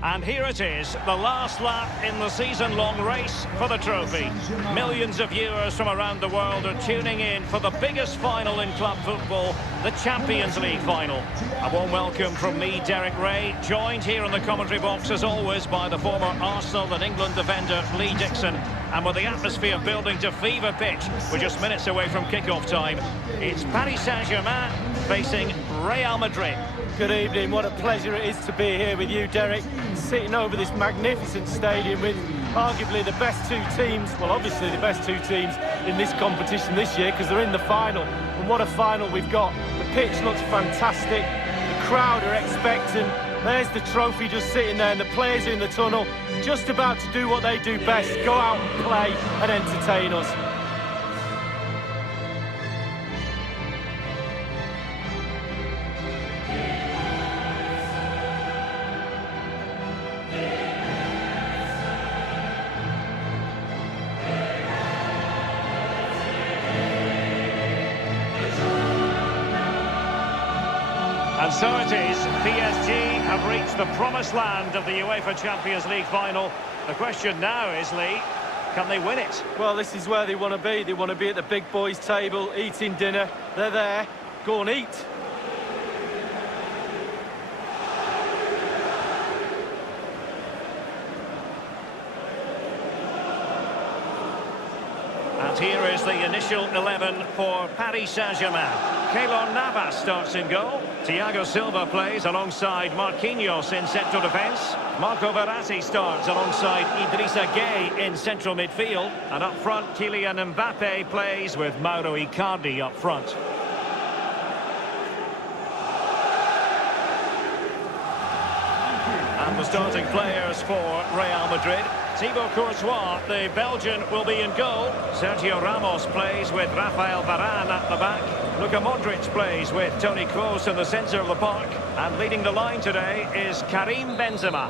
And here it is, the last lap in the season-long race for the trophy. Millions of viewers from around the world are tuning in for the biggest final in club football, the Champions League final. A warm welcome from me, Derek Ray, joined here in the commentary box as always by the former Arsenal and England defender Lee Dixon. And with the atmosphere building to fever pitch, we're just minutes away from kick-off time. It's Paris Saint-Germain facing Real Madrid. Good evening, what a pleasure it is to be here with you, Derek, sitting over this magnificent stadium with arguably the best two teams, well obviously the best two teams in this competition this year because they're in the final. And what a final we've got. The pitch looks fantastic, the crowd are expectant, there's the trophy just sitting there and the players are in the tunnel, just about to do what they do best, go out and play and entertain us. And so it is, PSG have reached the promised land of the UEFA Champions League final. The question now is, Lee, can they win it? Well, this is where they want to be. They want to be at the big boys' table, eating dinner. They're there. Go and eat. And here is the initial 11 for Paris Saint-Germain. Keylor Navas starts in goal. Thiago Silva plays alongside Marquinhos in central defence. Marco Verratti starts alongside Idrissa Gueye in central midfield. And up front, Kylian Mbappe plays with Mauro Icardi up front. And the starting players for Real Madrid. Thibaut Courtois, the Belgian, will be in goal. Sergio Ramos plays with Rafael Varane at the back. Luka Modric plays with Toni Kroos in the centre of the park. And leading the line today is Karim Benzema.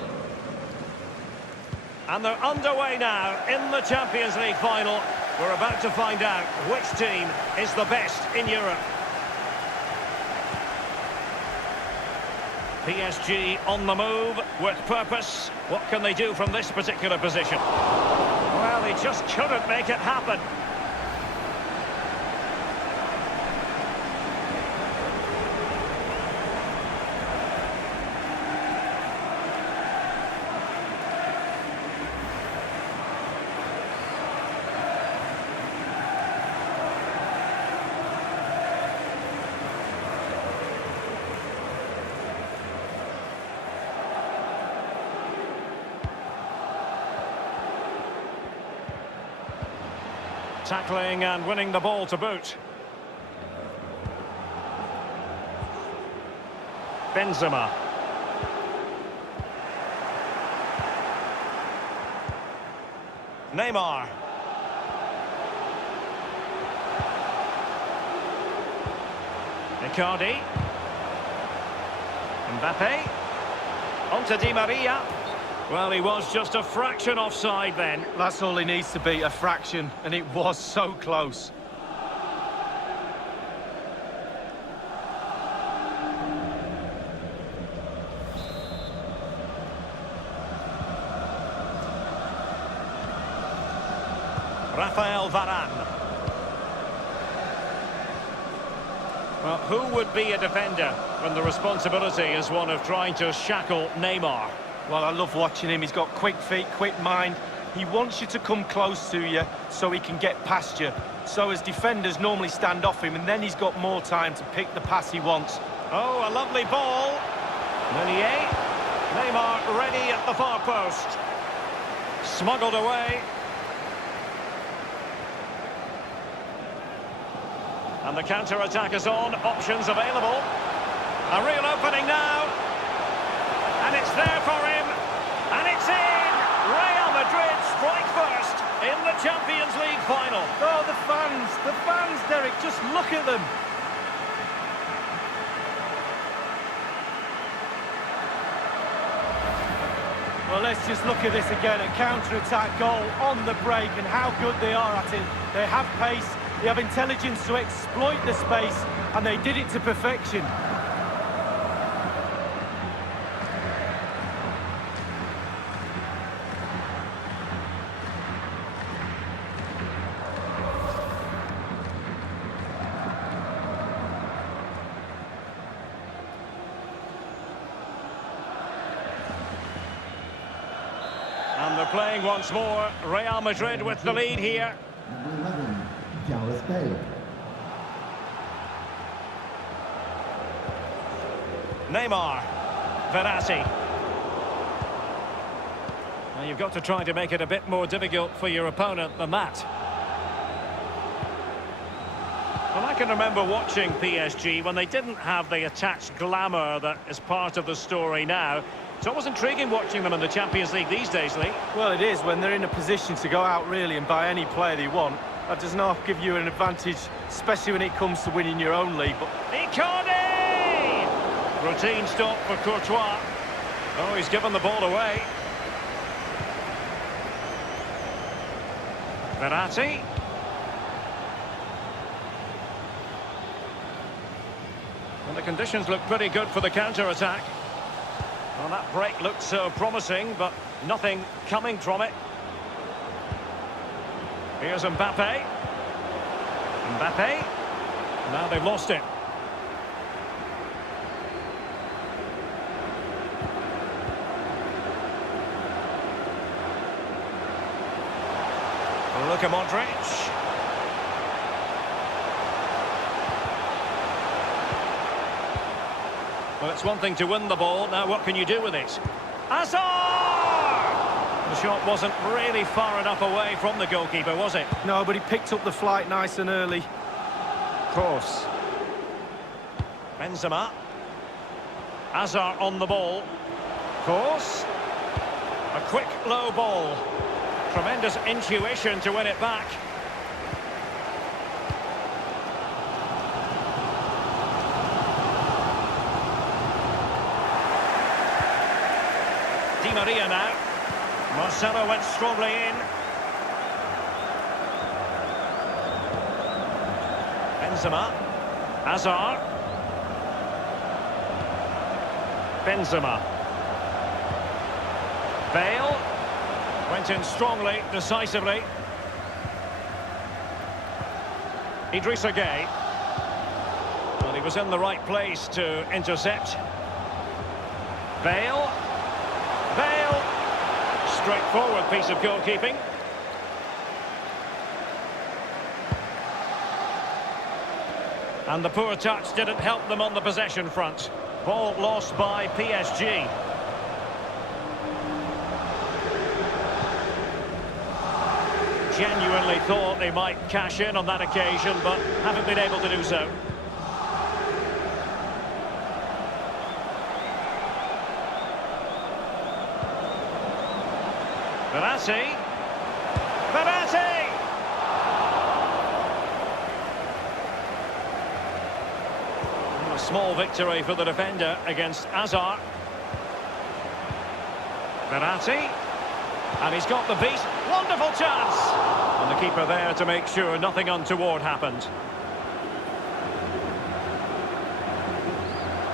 And they're underway now in the Champions League final. We're about to find out which team is the best in Europe. PSG on the move with purpose. What can they do from this particular position? Well, he just couldn't make it happen. Tackling and winning the ball to boot. Benzema. Neymar. Icardi. Mbappe. On to Di Maria. Well, he was just a fraction offside then. That's all he needs to be, a fraction, and it was so close. Rafael Varane. Well, who would be a defender when the responsibility is one of trying to shackle Neymar? Well, I love watching him. He's got quick feet, quick mind. He wants you to come close to you so he can get past you. So as defenders normally stand off him, and then he's got more time to pick the pass he wants. Oh, a lovely ball. Meunier. Neymar ready at the far post. Smuggled away. And the counter-attack is on. Options available. A real opening now. And it's there for him, and it's in! Real Madrid strike first in the Champions League final. Oh, the fans, Derek, just look at them. Well, let's just look at this again, a counter-attack goal on the break, and how good they are at it. They have pace, they have intelligence to exploit the space, and they did it to perfection. playing once more. Real Madrid with the lead here. Number 11, Gareth Bale. Neymar. Verratti. Well, you've got to try to make it a bit more difficult for your opponent than that. Well, I can remember watching PSG when they didn't have the attached glamour that is part of the story now. It's always intriguing watching them in the Champions League these days, Lee. Well, it is when they're in a position to go out really and buy any player they want. That does not give you an advantage, especially when it comes to winning your own league. But Icardi! Routine stop for Courtois. Oh, he's given the ball away. Verratti. Well, the conditions look pretty good for the counter-attack. Well, that break looked so promising, but nothing coming from it. Here's Mbappe. Mbappe. Now they've lost it. Luka Modric. Well, it's one thing to win the ball. Now, what can you do with it? Hazard! The shot wasn't really far enough away from the goalkeeper, was it? no, but he picked up the flight nice and early. Course. Benzema. Hazard on the ball. Course. A quick low ball. Tremendous intuition to win it back. Di Maria now. Marcelo went strongly in. Benzema. Hazard. Benzema. Bale. Went in strongly, decisively. Idrissa Gueye. Well, he was in the right place to intercept. Bale. Bale. Straightforward piece of goalkeeping. And the poor touch didn't help them on the possession front. Ball lost by PSG. Genuinely thought they might cash in on that occasion, but haven't been able to do so. Verratti. Verratti! A small victory for the defender against Hazard. Verratti. And he's got the beat. Wonderful chance! And the keeper there to make sure nothing untoward happened.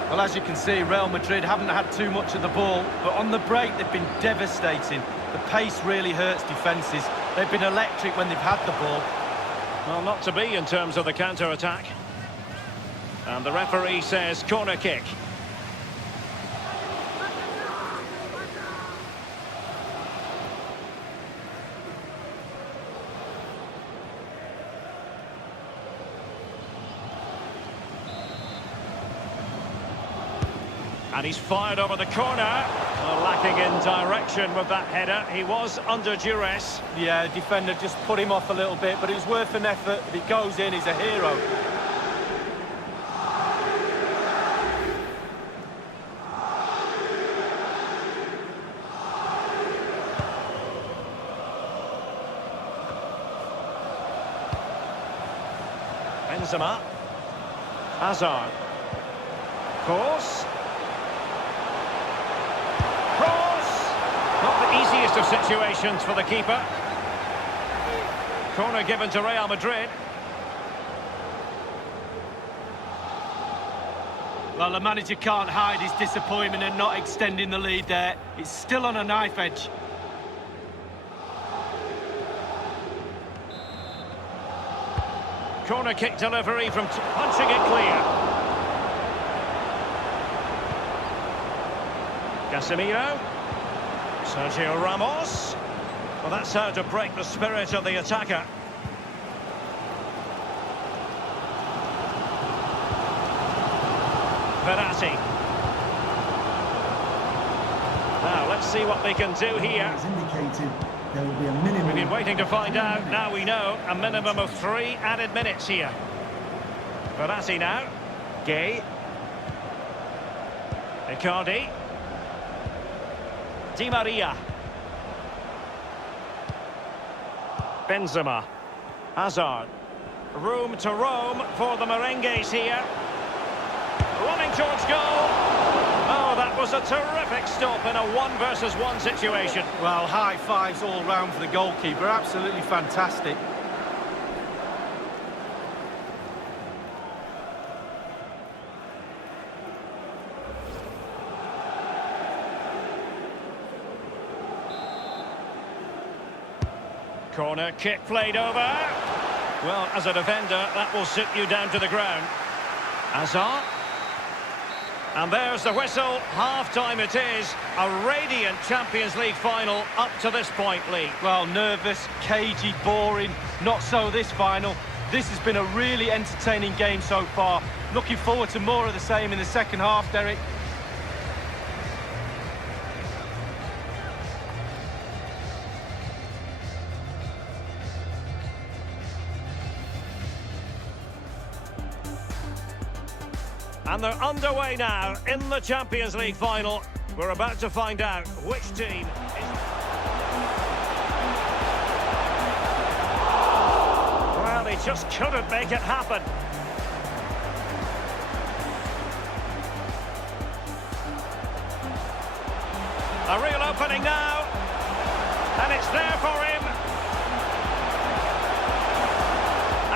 Well, as you can see, Real Madrid haven't had too much of the ball, but on the break they've been devastating. The pace really hurts defences. They've been electric when they've had the ball. Well, not to be in terms of the counter-attack. And the referee says corner kick. And he's fired over the corner. Well, lacking in direction with that header. He was under duress. Yeah, the defender just put him off a little bit, but it was worth an effort. If he goes in, he's a hero. Benzema. Hazard. Course. Not the easiest of situations for the keeper. Corner given to Real Madrid. Well, the manager can't hide his disappointment at not extending the lead there. It's still on a knife edge. Corner kick delivery from punching it clear. Casemiro. Sergio Ramos. Well, that's how to break the spirit of the attacker. Verratti. Now, let's see what they can do here. As indicated, there will be a minimum. We've been waiting to find out. Now we know a minimum of 3 added minutes here. Verratti now. Gay. Icardi. Di Maria. Benzema. Hazard. Room to roam for the merengues here. Running towards goal. Oh, that was a terrific stop in a 1-versus-1 situation. Well, high fives all round for the goalkeeper. Absolutely fantastic. Corner kick played over. Well, as a defender, that will sit you down to the ground. Hazard. And there's the whistle. Half-time it is. A radiant Champions League final up to this point, Lee. Well, nervous, cagey, boring. Not so this final. This has been a really entertaining game so far. Looking forward to more of the same in the second half, Derek. And they're underway now in the Champions League final. We're about to find out which team is... Well, they just couldn't make it happen. A real opening now. And it's there for him.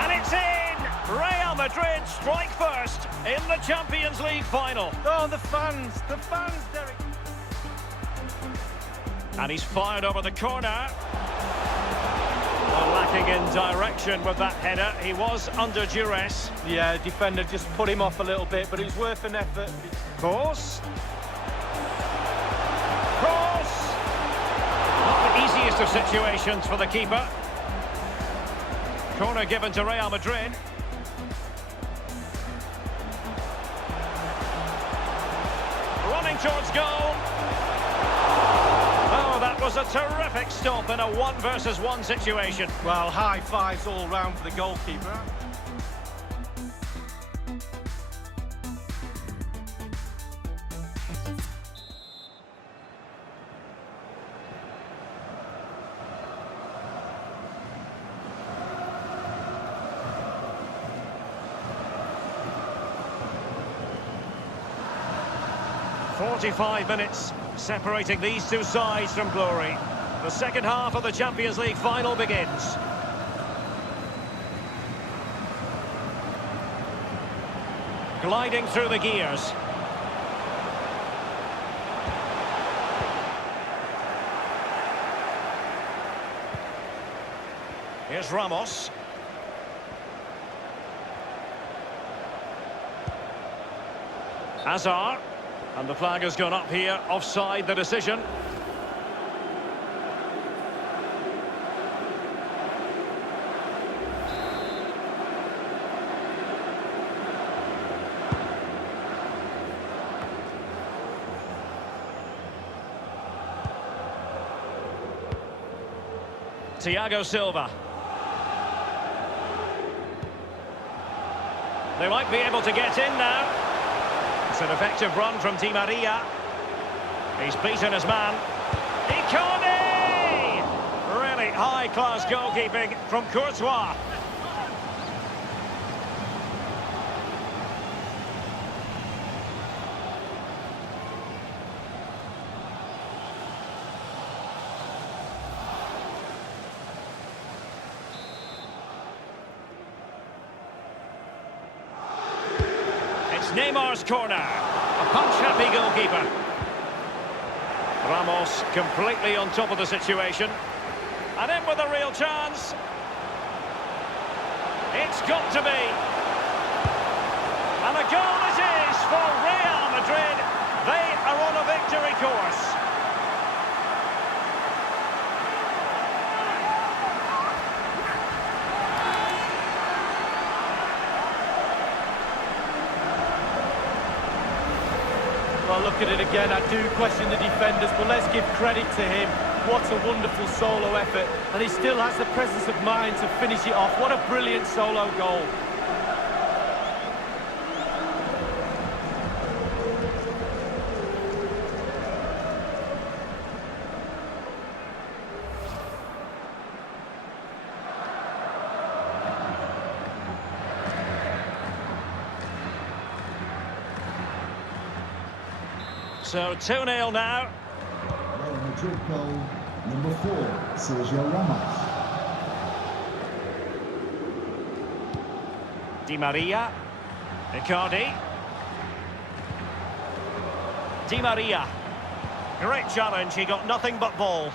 And it's in! Real Madrid strike first in the Champions League final. Oh, the fans, Derek. And he's fired over the corner. Well, lacking in direction with that header. He was under duress. Yeah, defender just put him off a little bit, but it was worth an effort. Cross. Cross! Not the easiest of situations for the keeper. Corner given to Real Madrid. Running towards goal. Oh, that was a terrific stop in a 1-versus-1 situation. Well, high fives all round for the goalkeeper. "45 minutes separating these two sides from glory. The second half of the Champions League final begins. Gliding through the gears. Here's Ramos. Hazard. And the flag has gone up here, offside the decision. Thiago Silva. They might be able to get in now. It's an effective run from Di Maria. He's beaten his man. Icardi! Really high-class goalkeeping from Courtois. It's Neymar's corner. A punch-happy goalkeeper. Ramos completely on top of the situation. And in with a real chance. It's got to be. And a goal it is for Real Madrid. They are on a victory course. Well, look at it again. I do question the defenders, but let's give credit to him. What a wonderful solo effort. And he still has the presence of mind to finish it off. What a brilliant solo goal. So 2-0 now. Real Madrid goal number 4, Sergio Ramos. Di Maria. Icardi. Di Maria. Great challenge, he got nothing but ball.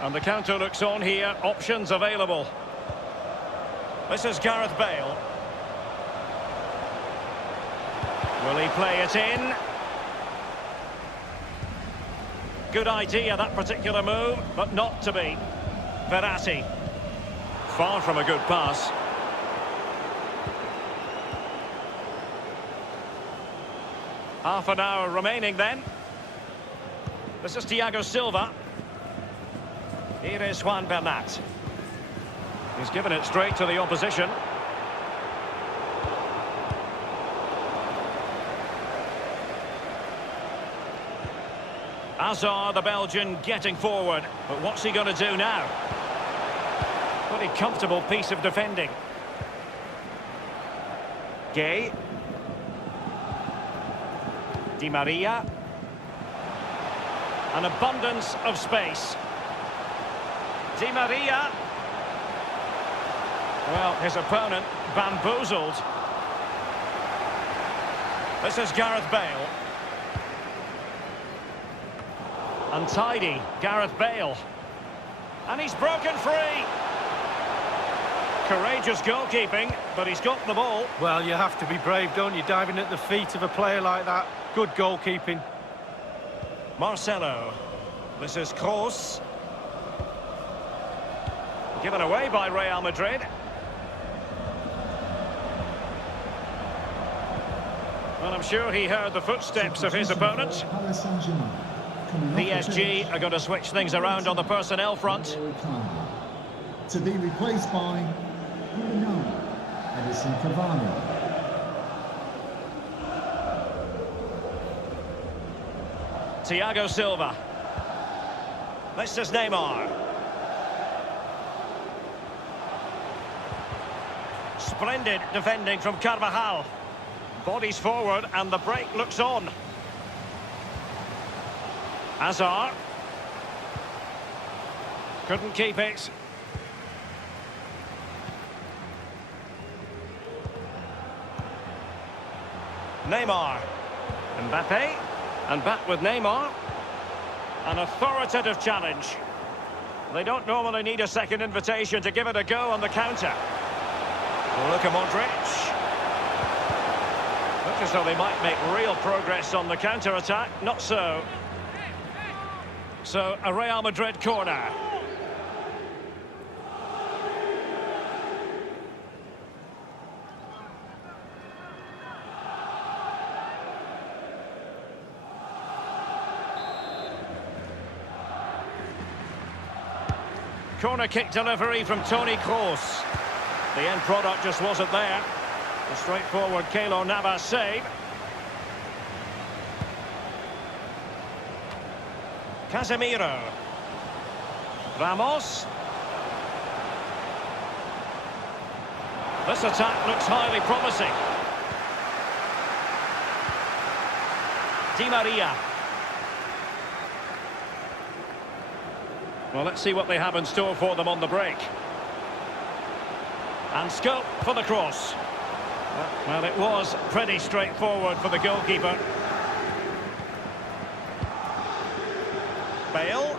And the counter looks on here, options available. This is Gareth Bale. Will he play it in? Good idea, that particular move, but not to be. Verratti. Far from a good pass. Half an hour remaining then. This is Thiago Silva. Here is Juan Bernat. He's given it straight to the opposition. Hazard, the Belgian, getting forward. But what's he going to do now? Pretty comfortable piece of defending. Gay. Di Maria. An abundance of space. Di Maria. Well, his opponent bamboozled. This is Gareth Bale. Untidy, Gareth Bale. And he's broken free. Courageous goalkeeping, but he's got the ball. Well, you have to be brave, don't you? Diving at the feet of a player like that. Good goalkeeping. Marcelo. This is Kroos. Given away by Real Madrid. Well, I'm sure he heard the footsteps of his opponent. PSG are going to switch things around on the personnel front. To be replaced by number 9, Edison Cavani. Thiago Silva. This is Neymar. Splendid defending from Carvajal. Bodies forward and the break looks on. Hazard. Couldn't keep it. Neymar. Mbappe. And back with Neymar. An authoritative challenge. They don't normally need a second invitation to give it a go on the counter. Look at Modric. Looks as though they might make real progress on the counter-attack. Not so. So, a Real Madrid corner. Corner kick delivery from Toni Kroos. The end product just wasn't there. The straightforward Keylor Navas save. Casemiro. Ramos. This attack looks highly promising. Di Maria. Well, let's see what they have in store for them on the break. And scope for the cross. Well, it was pretty straightforward for the goalkeeper. Bale.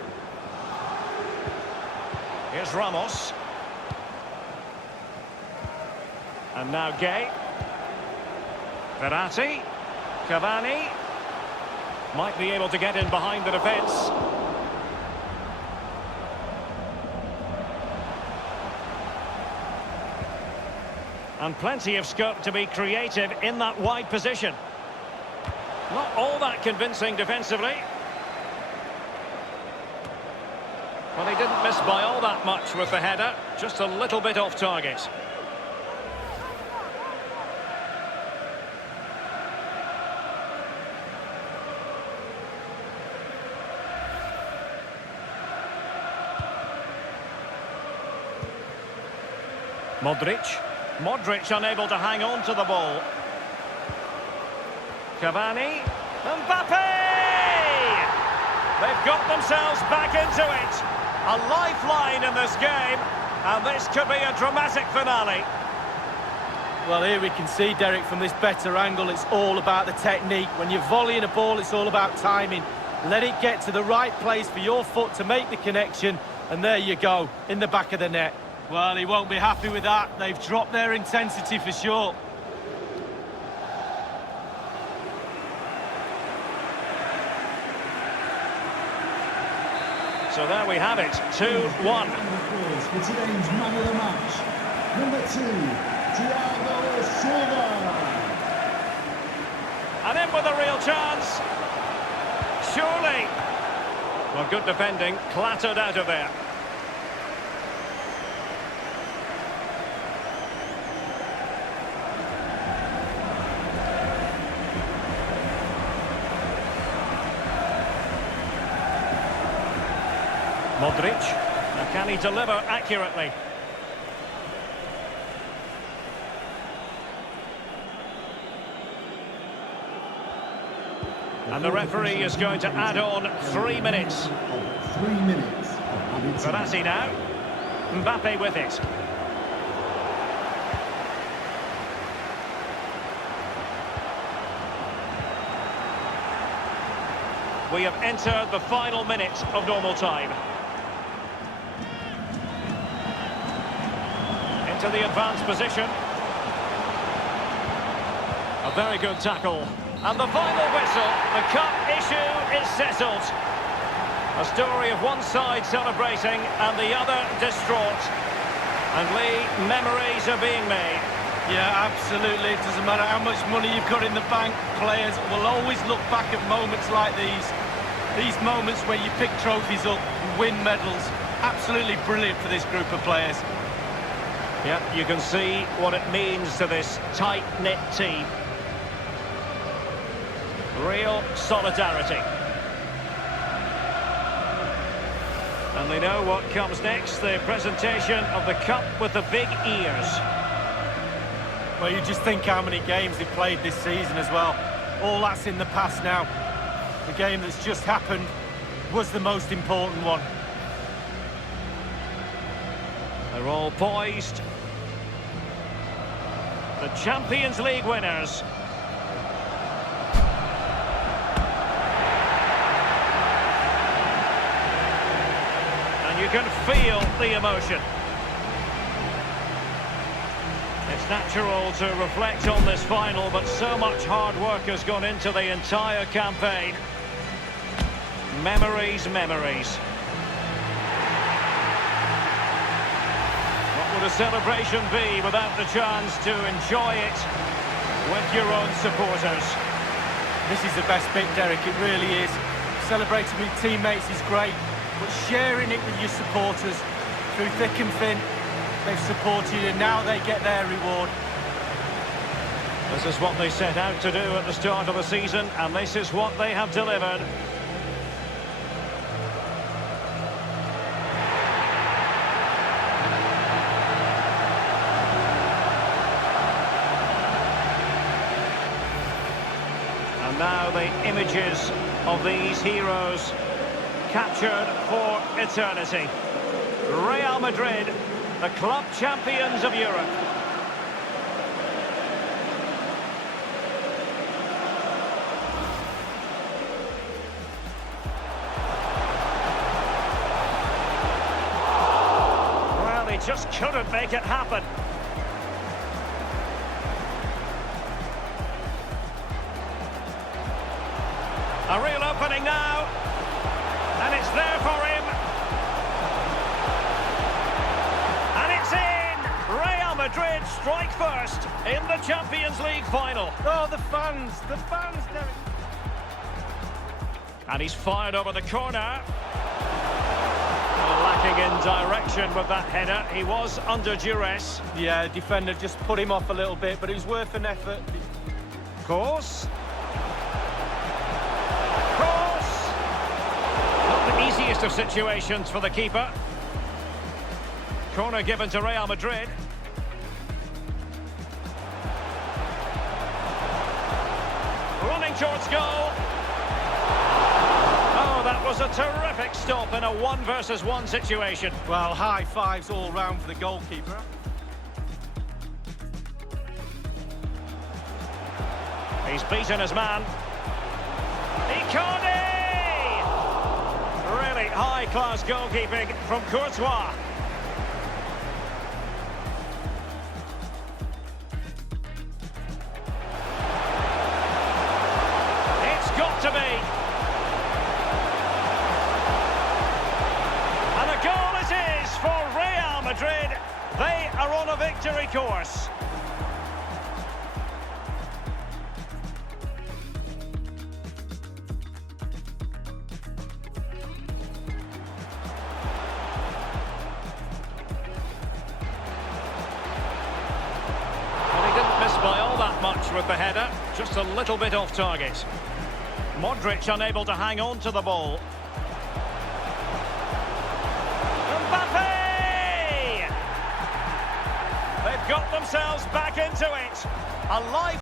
Here's Ramos. And now Gay. Verratti. Cavani. Might be able to get in behind the defence. And plenty of scope to be creative in that wide position. Not all that convincing defensively. Well, he didn't miss by all that much with the header, just a little bit off target. Modric unable to hang on to the ball. Cavani. Mbappe! They've got themselves back into it. A lifeline in this game, and this could be a dramatic finale. Well, here we can see, Derek, from this better angle, it's all about the technique. When you're volleying a ball, it's all about timing. Let it get to the right place for your foot to make the connection, and there you go, in the back of the net. Well, he won't be happy with that. They've dropped their intensity for sure. So there we have it, 2-1. For today's man of the match, number 2, Thiago Silva. And in with a real chance. Surely. Well, good defending, clattered out of there. Modric. Now can he deliver accurately? And the referee is going to add on 3 minutes. 3 minutes. Verratti now. Mbappe with it. We have entered the final minute of normal time. Into the advanced position. A very good tackle. And the final whistle, the cup issue is settled. A story of one side celebrating and the other distraught. And Lee, memories are being made. Yeah, absolutely. It doesn't matter how much money you've got in the bank. Players will always look back at moments like these. These moments where you pick trophies up, win medals. Absolutely brilliant for this group of players. Yeah, you can see what it means to this tight-knit team. Real solidarity. And they know what comes next, the presentation of the cup with the big ears. Well, you just think how many games they've played this season as well. All that's in the past now. The game that's just happened was the most important one. They're all poised. The Champions League winners. And you can feel the emotion. It's natural to reflect on this final, but so much hard work has gone into the entire campaign. Memories, memories. What would a celebration be without the chance to enjoy it with your own supporters? This is the best bit, Derek, it really is. Celebrating with teammates is great, but sharing it with your supporters through thick and thin. They've supported you and now they get their reward. This is what they set out to do at the start of the season, and this is what they have delivered. And now the images of these heroes captured for eternity. Real Madrid, the club champions of Europe. Well, they just couldn't make it happen. A real opening now, and it's there for him. And it's in! Real Madrid strike first in the Champions League final. Oh, the fans, Derek. And he's fired over the corner. Lacking in direction with that header. He was under duress. Yeah, defender just put him off a little bit, but it was worth an effort. Cross. Not the easiest of situations for the keeper. Corner given to Real Madrid. Running towards goal. Oh, that was a terrific stop in a 1 versus 1 situation. Well, high fives all round for the goalkeeper. He's beaten his man. Icardi! Really high-class goalkeeping from Courtois. It's got to be. And a goal it is for Real Madrid. They are on a victory course. By all that much with the header, just a little bit off target. Modric unable to hang on to the ball. Mbappe! They've got themselves back into it. A live